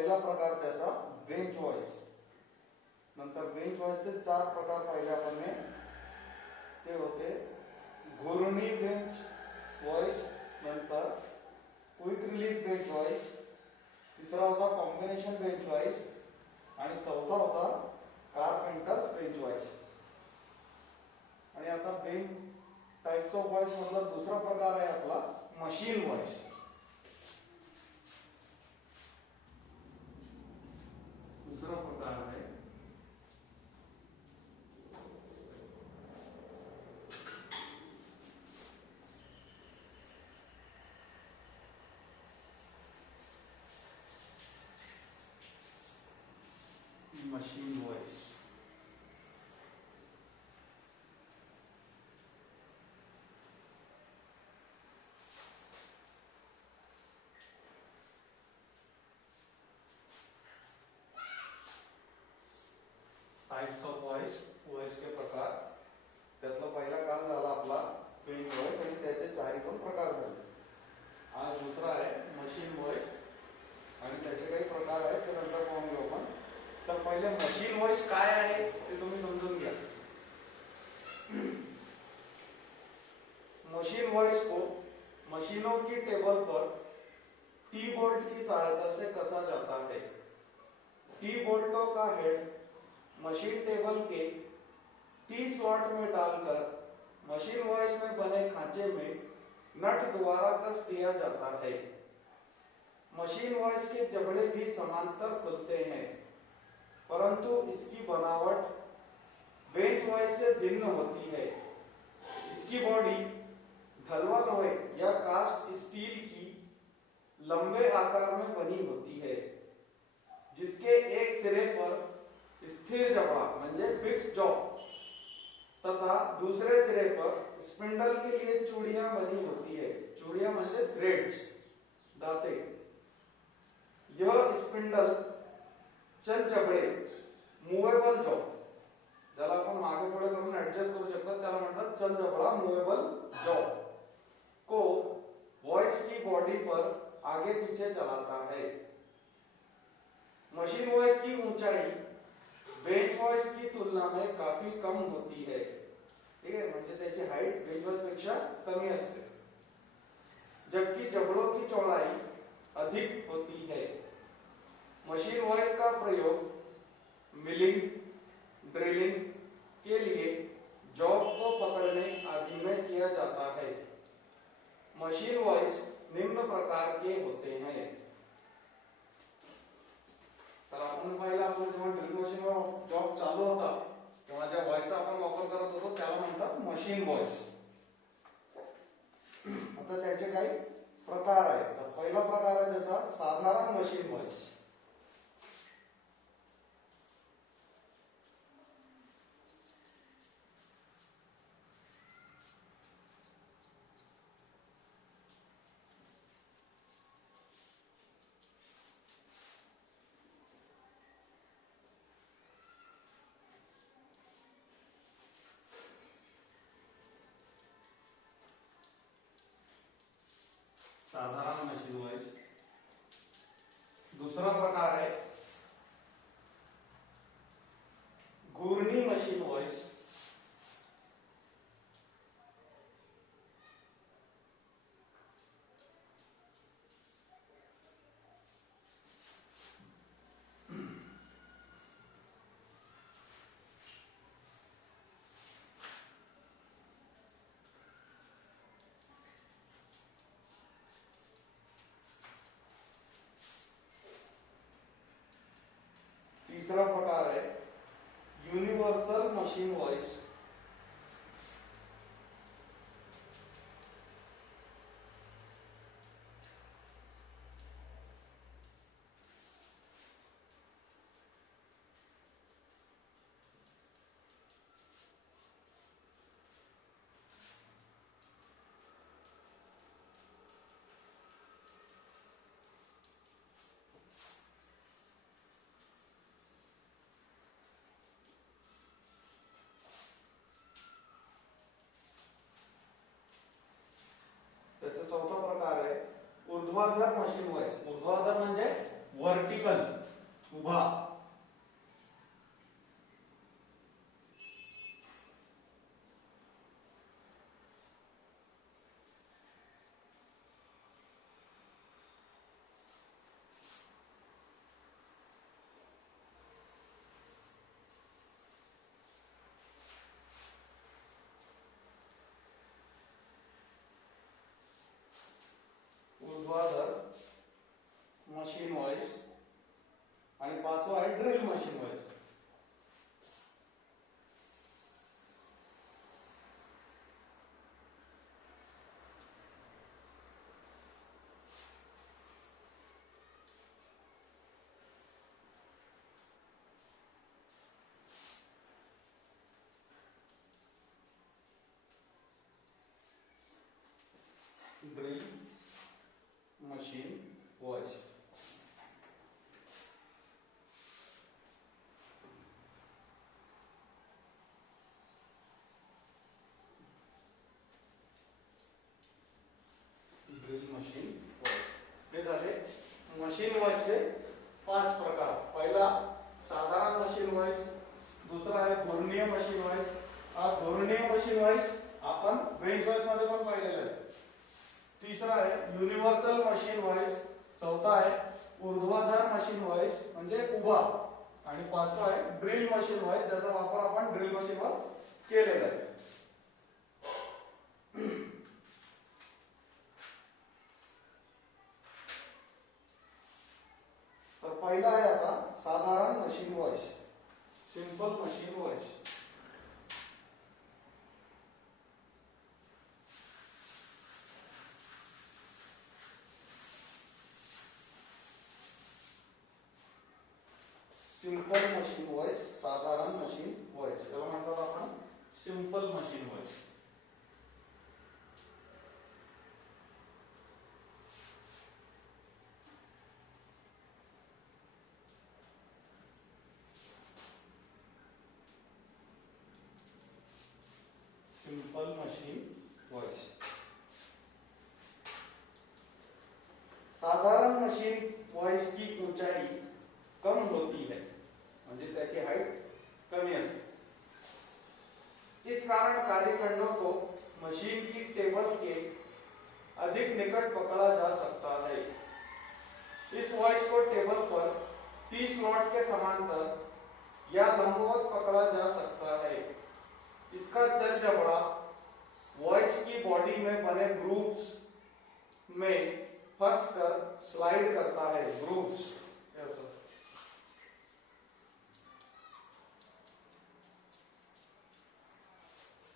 पहिला प्रकार त्याचा बेंच व्हॉइस. नंतर बेंच व्हॉइसचे 4 प्रकार पाहिले आपण ने. ते होते घूर्णी बेंच व्हॉइस, नंतर क्विक रिलीज बेंच व्हॉइस, तिसरा होता कॉम्बिनेशन बेंच व्हॉइस आणि चौथा होता कारपेंटर्स बेंच व्हॉइस. आणि आता बेंच टाइप्स ऑफ व्हॉइस मधला दुसरा प्रकार आहे आपला मशीन व्हॉइस. दूसरा प्रकार है machine voice. Types of voice, voice के प्रकार. त्यातला पहिला काल झाला आपला बेंच व्हॉइस आणि त्याचे 4 पण प्रकार झाले. आज दुसरा आहे मशीन व्हॉइस आणि त्याचे काही प्रकार आहेत ते नंतर पाहून घेऊ आपण. तर पहिले मशीन व्हॉइस काय आहे ते तुम्ही समजून घ्या. मशीन वॉइस को मशीनों की टेबल पर टी बोल्ट की सहायता से कसा जाता है. टी बोल्टों का हेड मशीन टेबल के टी स्लॉट में डालकर मशीन वॉइस में बने खांचे में नट द्वारा कस दिया जाता है. मशीन वॉइस के जबड़े भी समांतर खुलते हैं, परंतु इसकी बनावट बेंच वॉइस से भिन्न होती है. इसकी बॉडी ढलवा लोहे या कास्ट स्टील की लंबे आकार में बनी होती है, जिसके एक सिरे पर स्थिर जबड़ा म्हणजे फिक्स जॉ तथा दूसरे सिरे पर स्पिंडल के लिए चूड़ियां बनी होती है. चूड़ियां म्हणजे थ्रेड्स, दाते. यह स्पिंडल चल जबड़े मूवेबल जॉ, ज्याला आपण मागे पुढे करून ऍडजस्ट करू शकतो त्याला म्हणतात चल जबड़ा मूवेबल जॉ, को वॉइस की बॉडी पर आगे पीछे चलाता है. मशीन वॉइस की ऊंचाई बेंच वॉइस की तुलना में काफी कम होती है. ठीक है, म्हणजे त्याची हाइट बेंच वॉइस पेक्षा कमी असते, जबकि जबड़ों की चौड़ाई अधिक होती है. मशीन वॉइस का प्रयोग मिलिंग, ड्रिलिंग के लिए जॉब को पकड़ने आदि में किया जाता है. मशीन वॉइस निम्न प्रकार के होते हैं. तर आपण पहिला आपण जेव्हा ड्रिल मशीनवर जॉब चालू होता तेव्हा ज्या व्हॉइसचा आपण वापर करत होतो त्याला म्हणतात मशीन व्हॉइस. आता त्याचे काही प्रकार आहेत. तर पहिला प्रकार आहे त्याचा साधारण मशीन व्हॉइस. साधारण मशीन व्हॉइस. दूसरा प्रकार है घूर्णी मशीन व्हॉइस. तीसरा प्रकार है यूनिवर्सल मशीन वॉइस. त्याचा चौथा प्रकार आहे ऊर्ध्वाधर मशीन व्हॉइस. ऊर्ध्वाधर म्हणजे वर्टिकल उभा, ऊर्ध्वाधर मशीन व्हॉइस आणि पाचवा आहे drill machine vice. Drill machine vice. Drill machine vice. हे झाले मशीन व्हॉइसचे 5 प्रकार. पहिला साधारण मशीन व्हॉइस, दुसरा आहे घूर्णीय मशीन व्हॉइस. हा घूर्णीय मशीन व्हॉइस आपण बेंच व्हॉइस मध्ये पण पाहिलेला आहे. तिसरा आहे युनिव्हर्सल मशीन व्हॉइस. चौथा आहे ऊर्ध्वाधर मशीन व्हॉइस म्हणजे उभा. आणि पाचवा आहे ड्रिल मशीन व्हॉइस, ज्याचा वापर आपण ड्रिल मशीनवर केलेला आहे. तर पहिला आहे आता साधारण machine voice, simple machine voice. Simple machine voice, साधारण मशीन व्हॉइस, याला म्हणतात आपण simple machine voice. Simple machine voice. साधारण मशीन व्हॉइस की ऊंचाई कम होती है, म्हणजे त्याची हाइट कमी असते. इस कारण कार्यखंडों को मशीन की टेबल के अधिक निकट पकड़ा जा सकता है. इस वॉइस को टेबल पर 30 नॉट के समांतर या लंबवत पकड़ा जा सकता है. इसका चल जबड़ा वॉइस की बॉडी में बने ग्रूव्स में फंसकर स्लाइड करता है. ग्रूव्स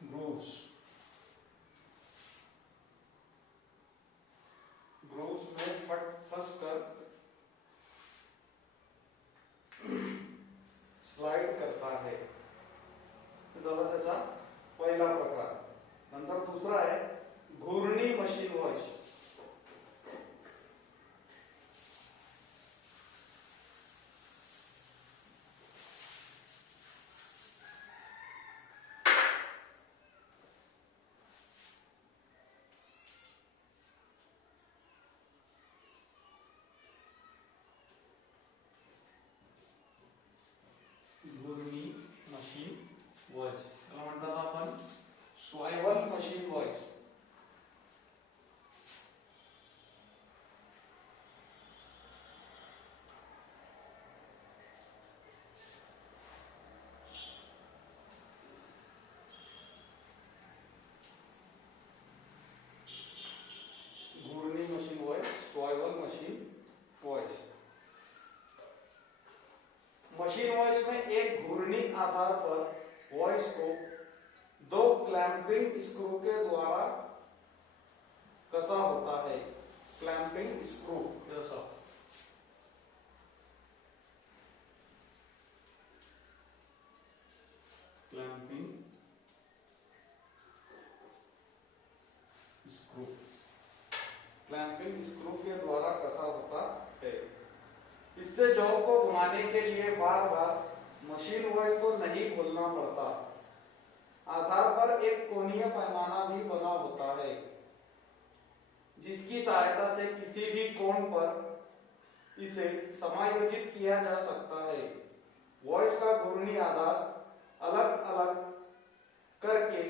ग्रूव्स ग्रूव्स में फंसकर स्लाइड करता है. झाला त्याचा पहिला प्रकार. नंतर दुसरा आहे घूर्णी मशीन व्हॉइस. घूर्णी मशीन व्हॉइस याला म्हणतात आपण स्वायवल मशीन व्हॉइस. घूर्णी machine vice, swivel machine vice. Machine vice में एक घूर्णी आधार पर वॉइस को 2 क्लैंपिंग स्क्रू के द्वारा कसा होता है. क्लैंपिंग स्क्रू जैसा. क्लैंपिंग स्क्रू, क्लैंपिंग स्क्रू के द्वारा कसा होता है. इससे जॉब को घुमाने के लिए बार बार मशीन वॉइस को नहीं खोलना पड़ता. आधार पर एक कोणीय पैमाना भी बना होता है, जिसकी सहायता से किसी भी कोण पर इसे समायोजित किया जा सकता है। वॉइस का घूर्णी आधार अलग अलग करके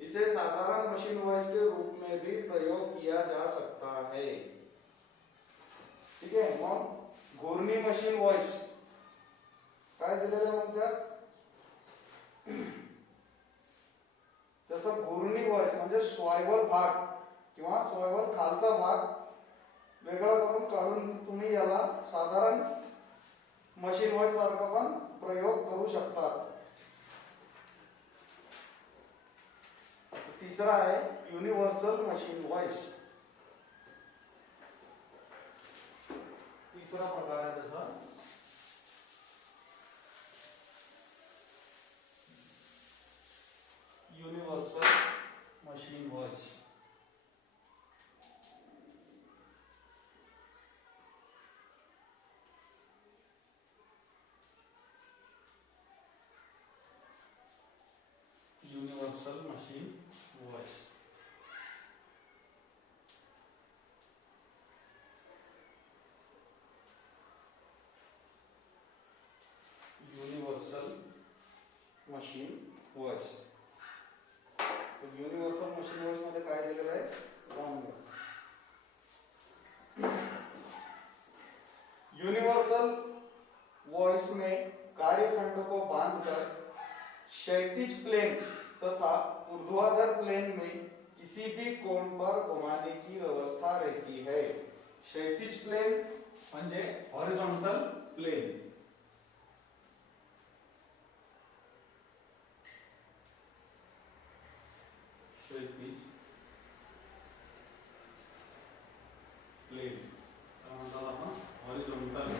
इसे साधारण मशीन वॉइस के रूप में भी प्रयोग किया जा सकता है। ठीक है, मग घूर्णी मशीन वॉइस काय दिलेलं आहे मग त्यात, जसं घूर्णी वॉइस म्हणजे स्वायवल भाग किंवा स्वायवल खालचा भाग वेगळा करून काढून तुम्ही याला साधारण मशीन वॉइस सारखा पण प्रयोग करू शकता। तीसरा है यूनिवर्सल मशीन वॉइस। तीसरा प्रकार है जैसा universal machine voice. Universal machine voice universal machine voice. तो यूनिवर्सल मशीन वॉइस मध्ये काय दिलेलं आहे, यूनिवर्सल वॉइस में कार्यखंड को बांधकर क्षैतिज प्लेन तथा ऊर्ध्वाधर प्लेन में किसी भी कोण पर घुमाने की व्यवस्था रहती है। क्षैतिज प्लेन म्हणजे हॉरिझॉन्टल प्लेन, क्षैतिज प्लेन म्हणतात आपण हॉरिझॉन्टल,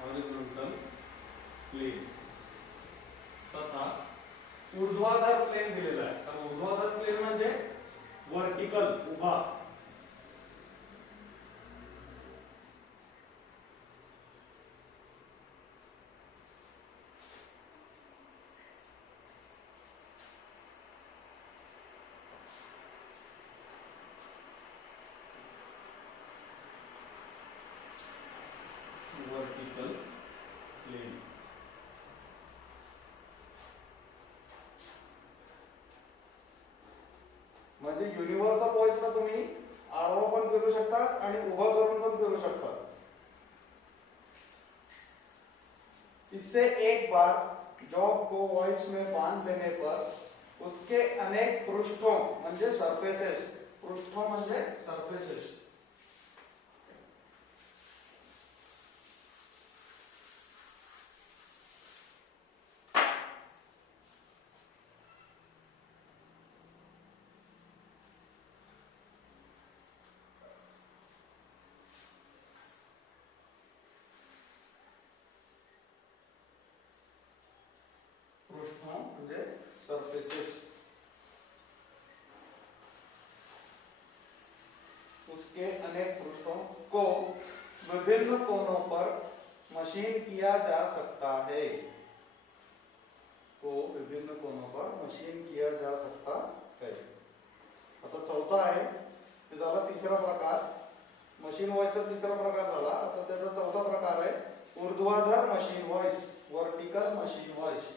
हॉरिझॉन्टल प्लेन तथा ऊर्ध्वाधर प्लेन दिलेला आहे। तर ऊर्ध्वाधर प्लेन म्हणजे वर्टिकल उभा, वर्टिकल प्लेन। म्हणजे युनिव्हर्सल वॉइसला तुम्ही आडवा पण फिरू शकता आणि उभा करून पण फिरू शकता। इससे एक बार जॉब को वॉइस में बांध देने पर उसके अनेक पृष्ठों म्हणजे सरफेसेस, पृष्ठों म्हणजे सरफेसेस, सरफेसेस, उसके अनेक पृष्ठों को विभिन्न कोणों पर मशीन किया जा सकता है, को विभिन्न कोणों पर मशीन किया जा सकता है। आता चौथा आहे, ते झाला तिसरा प्रकार, मशीन वॉइसचा तिसरा प्रकार झाला। आता त्याचा चौथा प्रकार आहे ऊर्ध्वाधर machine vice, vertical machine vice.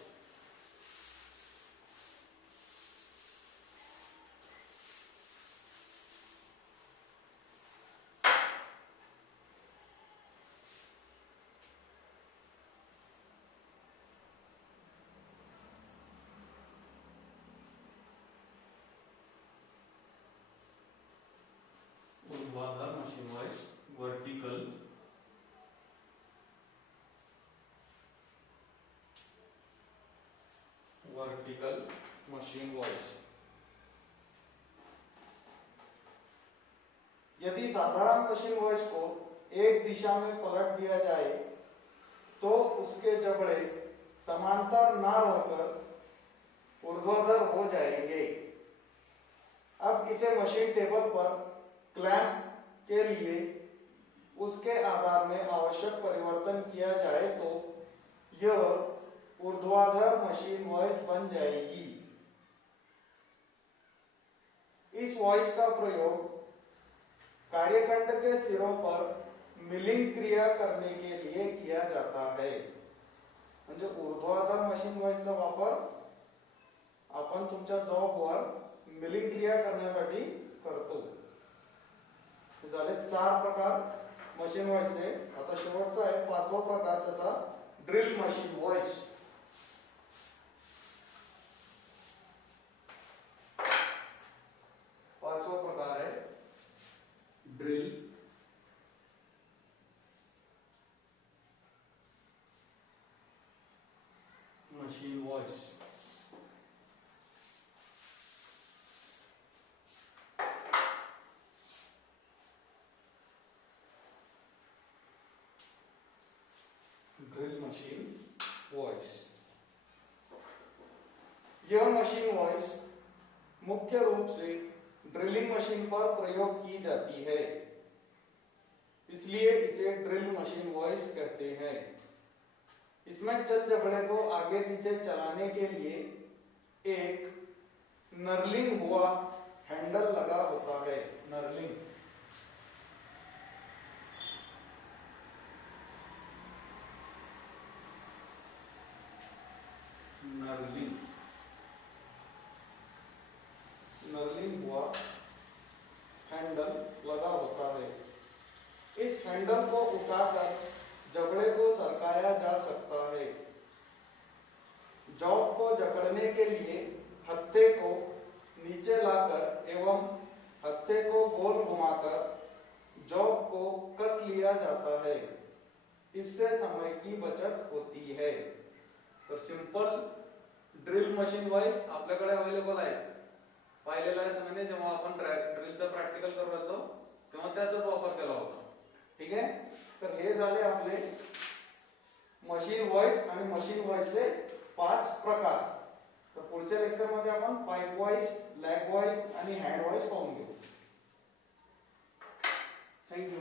ऊर्ध्वाधर machine vice, vertical machine vice. यदि साधारण मशीन वॉइस को एक दिशा में पलट दिया जाए तो उसके जबड़े समांतर ना रहकर ऊर्ध्वाधर हो जाएंगे। अब इसे मशीन टेबल पर क्लैंप के लिए उसके आधार में आवश्यक परिवर्तन किया जाए तो यह ऊर्ध्वाधर मशीन वॉइस बन जाएगी। इस वॉइस का प्रयोग कार्यखंड के सिरों पर मिलिंग क्रिया करने के लिए किया जाता है. म्हणजे ऊर्ध्वाधर मशीन व्हॉइसचा वापर आपण तुमच्या जॉबवर मिलिंग क्रिया करण्यासाठी करतो. झाले 4 प्रकार मशीन व्हॉइसचे. आता शेवटचा आहे 5वा प्रकार त्याचा ड्रिल मशीन व्हॉइस. पाचवा प्रकार है drill machine voice. Drill machine voice. यह मशीन वॉइस मुख्य रूप से ड्रिलिंग मशीन पर प्रयोग की जाती है, इसलिए इसे ड्रिल मशीन वॉइस कहते हैं. इसमें चल जबड़े को आगे पीछे चलाने के लिए एक नर्लिंग हुआ हैंडल लगा होता है. नर्लिंग नर्लिंग नर्लिंग हुआ हैंडल लगा होता है. इस हैंडल को उठाकर जबड़े को सरकाया जा सकता है. जॉब को जकड़ने के लिए हत्थे को नीचे लाकर एवं हत्थे को गोल घुमाकर जॉब को कस लिया जाता है. इससे समय की बचत होती है. तर सिंपल ड्रिल मशीन व्हॉइस आपल्याकडे अवेलेबल आहे. पाहिलेला आहे तुम्ही जेव्हा आपण ड्रिलचं प्रॅक्टिकल करत होतो तेव्हा त्याचाच वापर केला होता. ठीक आहे. तर हे झाले आपले मशीन व्हॉइस आणि मशीन व्हॉइसचे 5 प्रकार. तर पुढच्या लेक्चर मध्ये आपण पाईप व्हॉइस, लॅग व्हॉइस आणि हँड व्हॉइस पाहून घेऊ. थँक्यू.